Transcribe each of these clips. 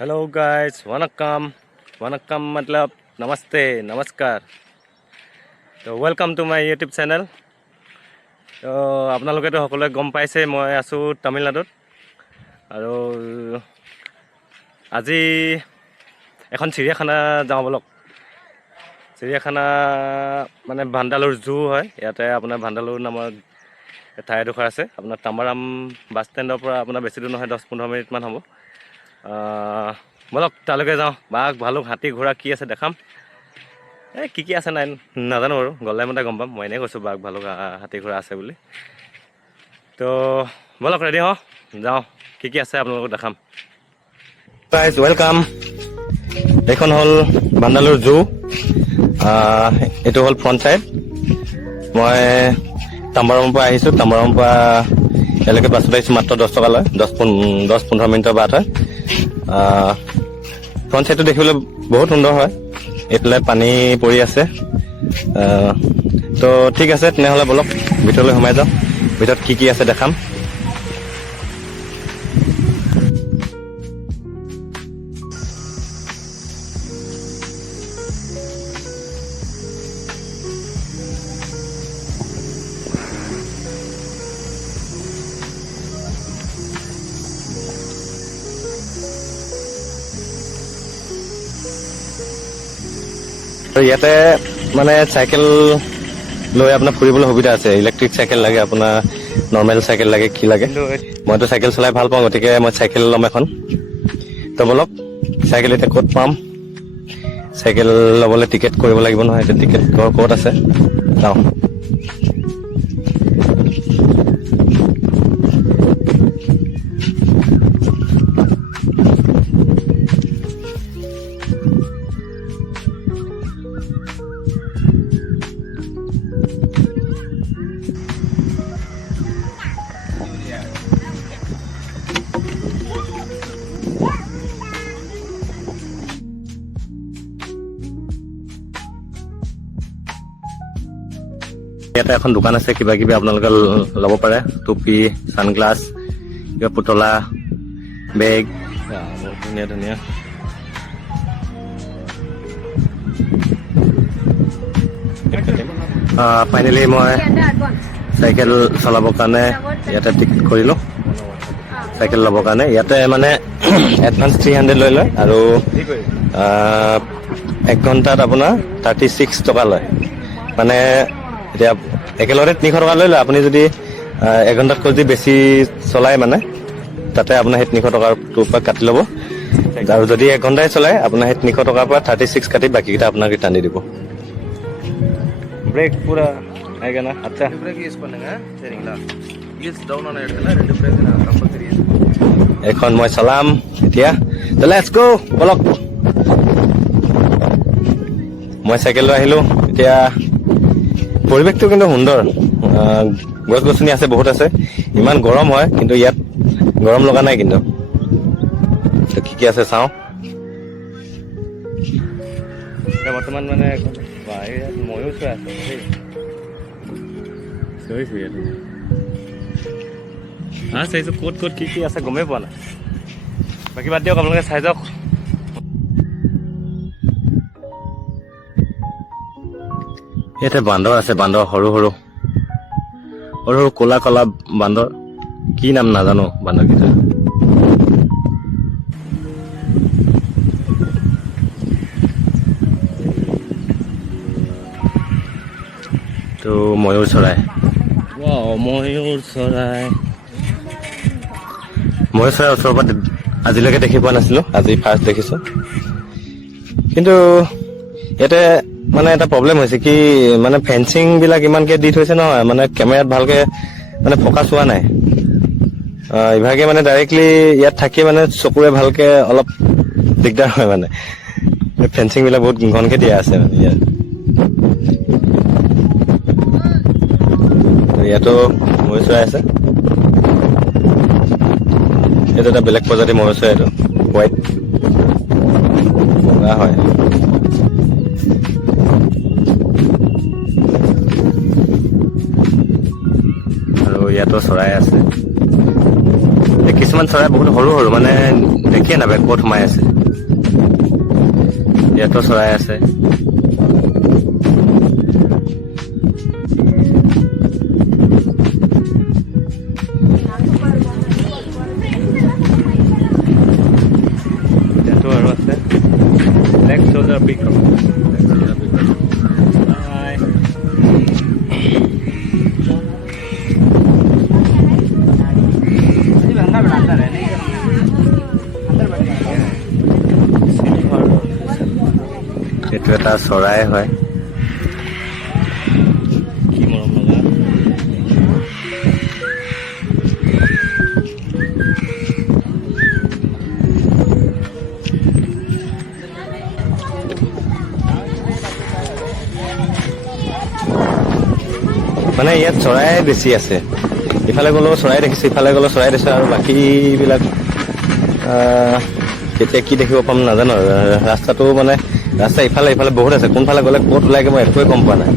Hello guys Vanakkam Vanakkam मतलब नमस्ते नमस्कार। तो welcome to my YouTube channel. तो আপোনালোকেতো সকলোৱে গম পাইছে মই আছোঁ তামিলনাডুত আৰু আজি এখন চিৰিয়াখানা যাওঁ বলক। চিৰিয়াখানা মানে ভাণ্ডালুৰ জু হয়। ইয়াতে আপোনাৰ ভাণ্ডালুৰ নামৰ ঠাই এডোখৰ আছে। আপোনাৰ তাম্বাৰাম বাছ ষ্টেণ্ডৰ পৰা আপোনাৰ বেছি দূৰ নহয়, 10-15 মিনিটমান হ'ব। বলক তালৈকে যাওঁ। বাঘ ভালুক হাতী ঘোঁৰা কি আছে দেখাম। কি আছে নাই নাজানো বাৰু, গ'লে মতে গম পাম। মই এনেই কৈছোঁ বাঘ ভালুক হাতী ঘোঁৰা আছে বুলি। তো বলক ৰেডি হওঁ, যাওঁ। কি আছে আপোনালোকক দেখাম। Guys welcome. এইখন হ'ল ভাণ্ডালুৰ জু। এইটো হ'ল ফ্ৰণ্ট ছাইড। মই তাম্বাৰামৰ পৰা আহিছোঁ। তাম্বাৰামৰ পৰা ইয়ালৈকে বাছত আহিছোঁ মাত্ৰ 10 টকা লয়। 10-15 মিনিটৰ বাট হয়। ফ্ৰণ্ট ছাইডটো দেখিবলৈ বহুত সুন্দৰ হয়। এইফালে পানী পৰি আছে। তো ঠিক আছে তেনেহ'লে বলক ভিতৰলৈ সোমাই যাওঁ। ভিতৰত কি আছে দেখাম। ইয়াতে মানে চাইকেল লৈ আপোনাৰ ফুৰিবলৈ সুবিধা আছে। ইলেক্ট্ৰিক চাইকেল লাগে, আপোনাৰ নৰ্মেল চাইকেল লাগে, কি লাগে। মইতো চাইকেল চলাই ভাল পাওঁ, গতিকে মই চাইকেল ল'ম এখন। তো বলক চাইকেল এতিয়া ক'ত পাম। চাইকেল ল'বলৈ টিকেট কৰিব লাগিব নহয়। এতিয়া টিকেট ক'ত আছে যাওঁ। ইয়াতে এখন দোকান আছে, কিবা কিবি আপোনালোকে ল'ব পাৰে। টুপি, ছানগ্লাছ, কিবা পুতলা, বেগ, বহুত ধুনীয়া ধুনীয়া। ফাইনেলি মই চাইকেল চলাবৰ কাৰণে ইয়াতে টিকেট কৰিলোঁ। চাইকেল ল'বৰ কাৰণে ইয়াতে মানে এডভান্স 300 লৈ লয় আৰু 1 ঘণ্টাত আপোনাৰ 36 টকা লয়। মানে এতিয়া একেলগতে 300 টকা লৈ লয়। আপুনি যদি 1 ঘণ্টাতকৈ যদি বেছি চলায় মানে তাতে আপোনাৰ সেই 300 টকাটোৰ পৰা কাটি ল'ব। আৰু যদি 1 ঘণ্টাই চলায় আপোনাৰ সেই 300 টকাৰ পৰা 36 কাটি বাকীকেইটা আপোনাক ৰিটাৰ্ণ দি দিব। பிரேக் பூரா ஆகேண்ணா அச்சா பிரேக் யூஸ் பண்ணுங்க சரிங்களா. ஹீல்ஸ் டவுன் ஆன இடத்துல 2 பிரேக் நான் கம்பல்சரி யூஸ் பண்ணுவேன். এখন মই চলাম এতিয়া। তো লেটছ গো বলক। মই চাইকেল লৈ আহিলোঁ। এতিয়া পৰিৱেশটো কিন্তু সুন্দৰ। গছ গছনি আছে, বহুত আছে। ইমান গৰম হয় কিন্তু ইয়াত গৰম লগা নাই কিন্তু। তো কি আছে চাওঁ। বৰ্তমান মানে ইয়াত ময়ো চোৱা আছে দেই, চৰিছোঁ ইয়াত। চাইছোঁ ক'ত ক'ত কি আছে গমেই পোৱা নাই। বাকী বাদ দিয়ক, আপোনালোকে চাই যাওক। ইয়াতে বান্দৰ আছে, বান্দৰ সৰু সৰু সৰু সৰু ক'লা ক'লা বান্দৰ। কি নাম নাজানো বান্দৰকেইটা। তো ময়ূৰ চৰাই, ময়ূৰ চৰাই। ময়ূৰ চৰাই ওচৰৰ পৰা আজিলৈকে দেখি পোৱা নাছিলোঁ, আজি ফাৰ্ষ্ট দেখিছোঁ। কিন্তু ইয়াতে মানে এটা প্ৰব্লেম হৈছে কি, মানে ফেঞ্চিং বিলাক ইমানকে দি থৈছে নহয়, মানে কেমেৰাত ভালকে মানে ফকাছ হোৱা নাই। ইভাগে মানে ডাইৰেক্টলি ইয়াত থাকি মানে চকুৰে ভালকে অলপ দিগদাৰ হয়। মানে ফেঞ্চিং বিলাক বহুত ঘনকে দিয়া আছে মানে ইয়াত। ইয়াতো ময়ূৰ চৰাই আছে। এইটো এটা বেলেগ প্ৰজাতিৰ ময়ূৰ চৰাই। এইটো হোৱাইট বগা হয়। আৰু ইয়াতো চৰাই আছে। কিছুমান চৰাই বহুত সৰু সৰু মানে দেখিয়ে নাপায় ক'ত সোমাই আছে। ইয়াতো চৰাই আছে। ইয়াতো আৰু আছে ব্লেক চ'ল্ডাৰ পিকক। এইটো এটা চৰাই হয়, কি মৰম লগা। মানে ইয়াত চৰাই বেছি আছে। ইফালে গ'লেও চৰাই দেখিছোঁ, ইফালে গ'লেও চৰাই দেখিছোঁ, আৰু বাকীবিলাক কেতিয়া কি দেখিব পাম নাজানো। ৰাস্তাটো মানে ৰাস্তা ইফালে ইফালে বহুত আছে, কোনফালে গ'লে ক'ত ওলাইগে মই একোৱে গম পোৱা নাই।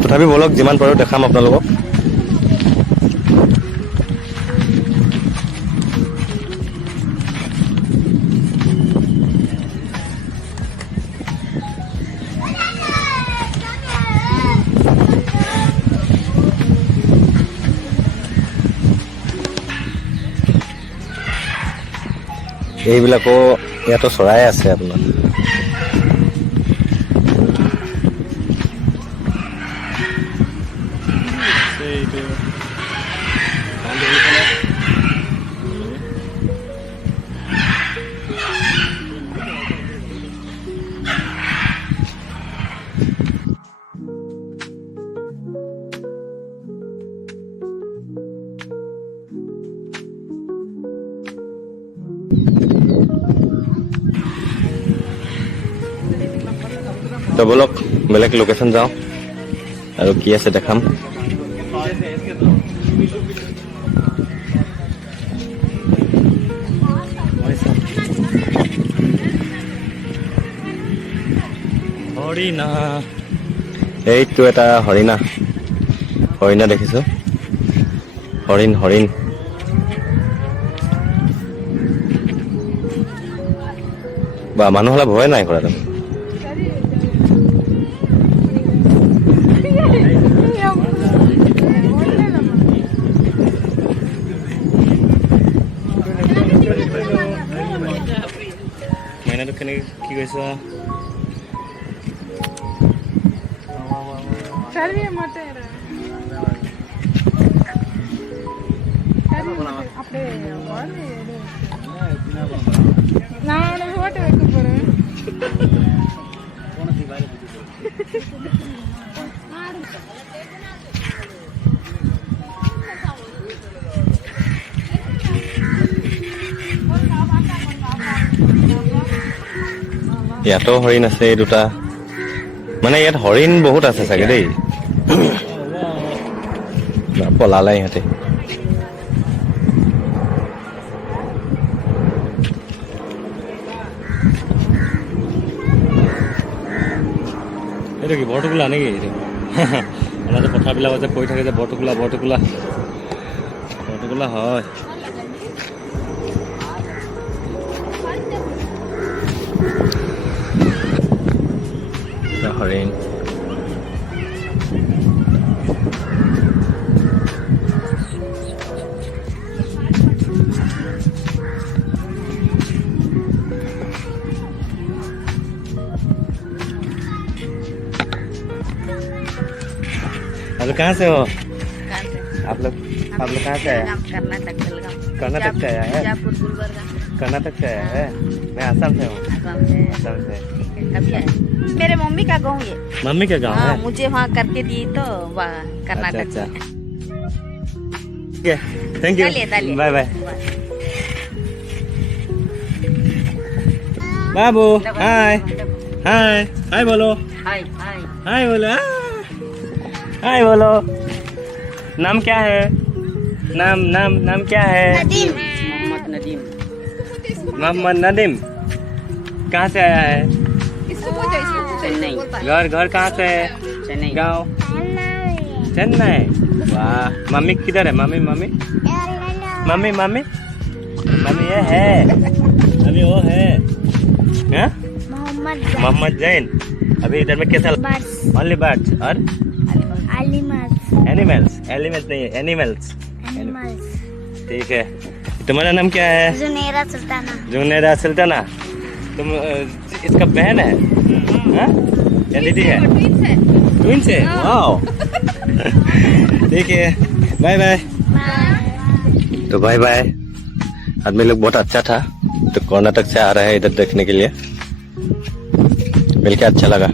তথাপি বলক যিমান পাৰোঁ দেখাম আপোনালোকক। এইবিলাকো ইয়াতো চৰাই আছে আপোনাৰ। তো বলক বেলেগ লোকেশ্যন যাওঁ আৰু কি আছে দেখাম। হৰিণা, এইটো এটা হৰিণা। হৰিণা দেখিছোঁ, হৰিণ হৰিণ। বা মানুহ হ'লে ভয় নাই কৰা তুমি। মাইনাটো কেনেকৈ কি কৈছ? ইয়াতো হৰিণ আছে এই দুটা। মানে ইয়াত হৰিণ বহুত আছে চাগে দেই। পলালে ইহঁতে। এইটো কি বৰটোকোলা নেকি? এইটো আমাৰ যে পথাৰবিলাকত যে পৰি থাকে যে বৰটোকোলা বৰটোকোলা বৰটোকোলা হয়। হৰিণ आप लोग कहाँ से हो? आप लोग कहाँ से आए? कर्नाटक बेलगाम। कर्नाटक से आया है? जयपुर गुलबर्गा। कर्नाटक से आया है? मैं असम से हूँ। असम से। असम से। कभी आए? मेरे मम्मी का गाँव ये। मम्मी का गाँव हाँ, है? मुझे वहाँ करके दी तो वहाँ कर्नाटक अच्छा, में। ठीक है, थैंक यू, डालिए, डालिए। Bye bye. बाबू हाय हाय हाय बोलो, हाय हाय। हाय बोलो, हाय बोलो। नाम क्या है? नाम नाम नाम क्या है? मोहम्मद नदीम। मोहम्मद नदीम। कहाँ से आया है? चेन्नई। घर घर कहाँ से है? चेन्नई। गाँव चेन्नई। वाह, मम्मी किधर है? Mummy mummy mummy mummy mummy ये है मम्मी वो है हाँ? मोहम्मद जैन अभी इधर में क्या बर्ड्स ओनली बर्ड्स और एनिमल्स एनिमल्स एलिमेंट्स नहीं है एनिमल्स एनिमल्स ठीक है तुम्हारा नाम क्या है जुनेरा सुल्ताना जुनेरा सुल्ताना तुम इसका बहन है हाँ? या दीदी है ट्विंस है वाओ ठीक है बाय बाय तो बाय बाय आदमी लोग बहुत अच्छा था तो कर्नाटक से आ रहे हैं इधर देखने के लिए मिलके अच्छा लगा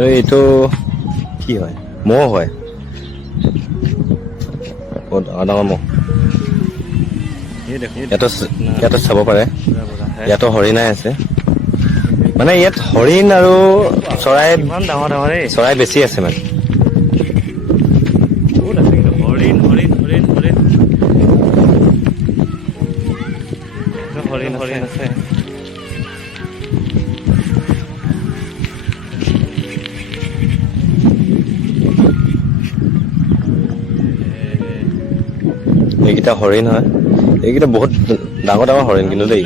এইটো কি হয় মহ হয় বহুত ডাঙৰ মহ ইয়াতো চাব পাৰে ইয়াতো হৰিণাই আছে মানে ইয়াত হৰিণ আৰু চৰাই চৰাই বেছি আছে মানে হৰিণ হৰিণ হৰিণ হৰিণ হৰিণ হৰিণ আছে এইকেইটা হৰিণ হয় এইকেইটা বহুত ডাঙৰ ডাঙৰ হৰিণ কিন্তু দেই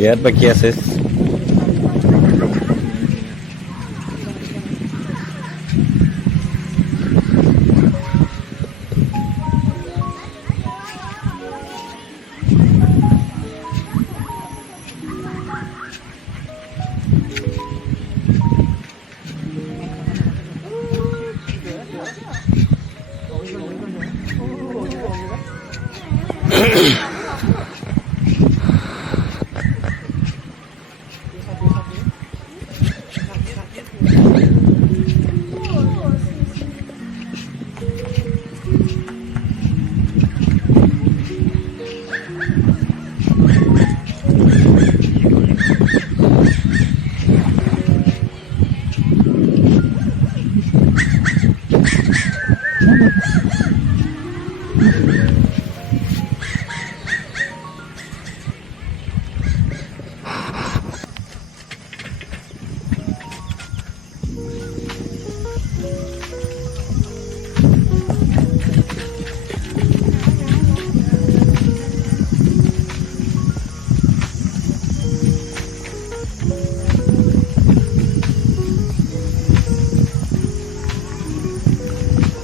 ইয়াত বা কি আছে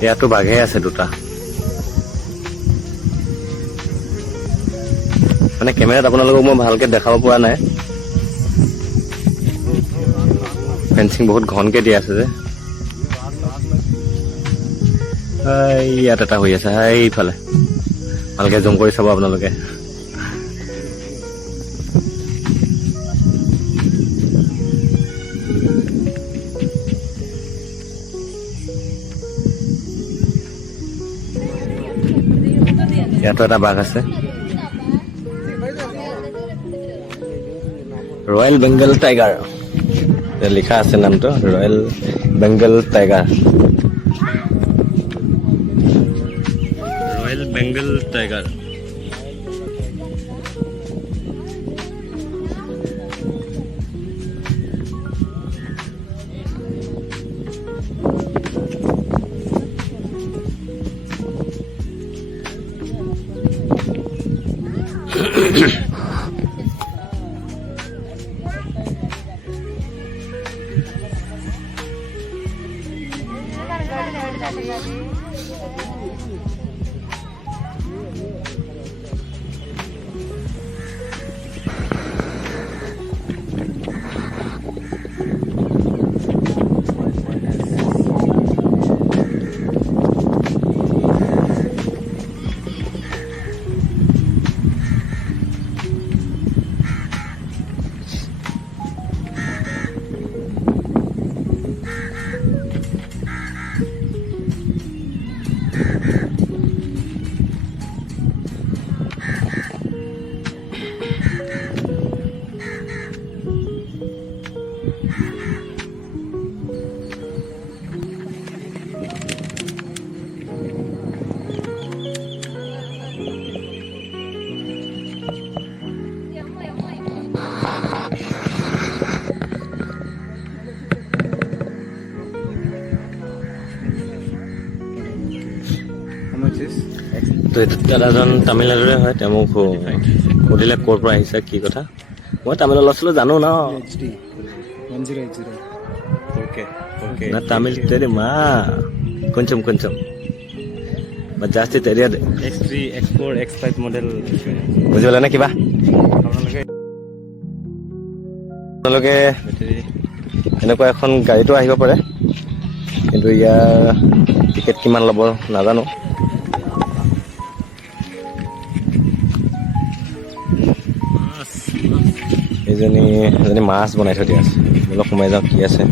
ইয়াতো বাঘে আছে দুটা মানে কেমেৰাত আপোনালোকক মই ভালকে দেখাব পৰা নাই ফেন্সিং বহুত ঘনকে দিয়া আছে যে ইয়াত এটা হৈ আছে এইফালে ভালকে জুম কৰি চাব আপোনালোকে ইয়াতো এটা বাঘ আছে ৰয়েল বেংগল টাইগাৰ লিখা আছে নামটো royal Bengal tiger royal Bengal tiger তো এইটো দাদাজন তামিলনাডুৰে হয়। তেওঁ মোক সুধিলে ক'ৰ পৰা আহিছে কি কথা। মই তামিল অলপ চলপ জানো ন। నా తమిళ్ తెలియమా కొంచెం కొంచెం మరి జాస్తి తెలియదు X3, X4, X5 model. বুজি পালেনে কিবা আপোনালোকে এনেকুৱা এখন গাড়ীটো আহিব পাৰে কিন্তু ইয়াৰ টিকেট কিমান ল'ব নাজানো এজনী মাছ বনাই থৈ দিয়া আছে অলপ সোমাই যাওঁ কি আছে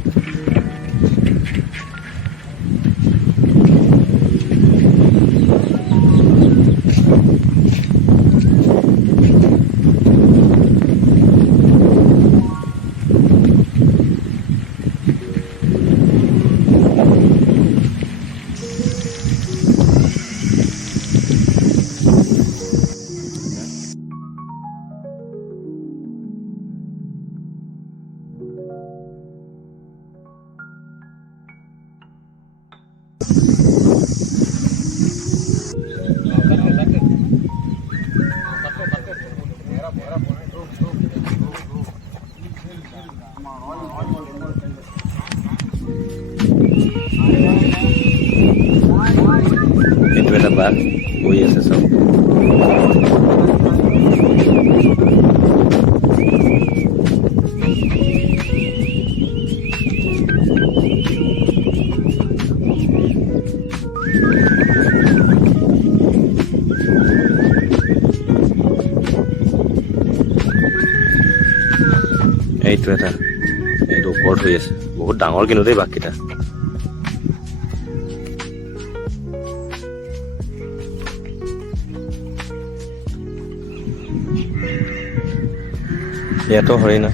এইটো এটা বাঘ বহি আছে চব এইটো এটা এইটো ওপৰত হৈ আছে বহুত ডাঙৰ কিন্তু দেই বাঘকেইটা ইয়াতো হৰিণ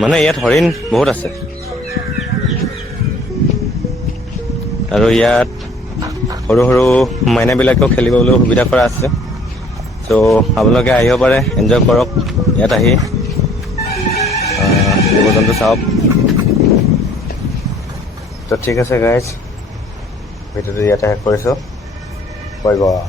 মানে ইয়াত হৰিণ বহুত আছে আৰু ইয়াত সৰু সৰু মাইনাবিলাকেও খেলিবলৈ সুবিধা কৰা আছে চ' আপোনালোকে আহিব পাৰে এনজয় কৰক ইয়াত আহি জীৱ জন্তু চাওক তো ঠিক আছে গাইজ ভিডিঅ'টো ইয়াতে শেষ কৰিছোঁ বাই বাই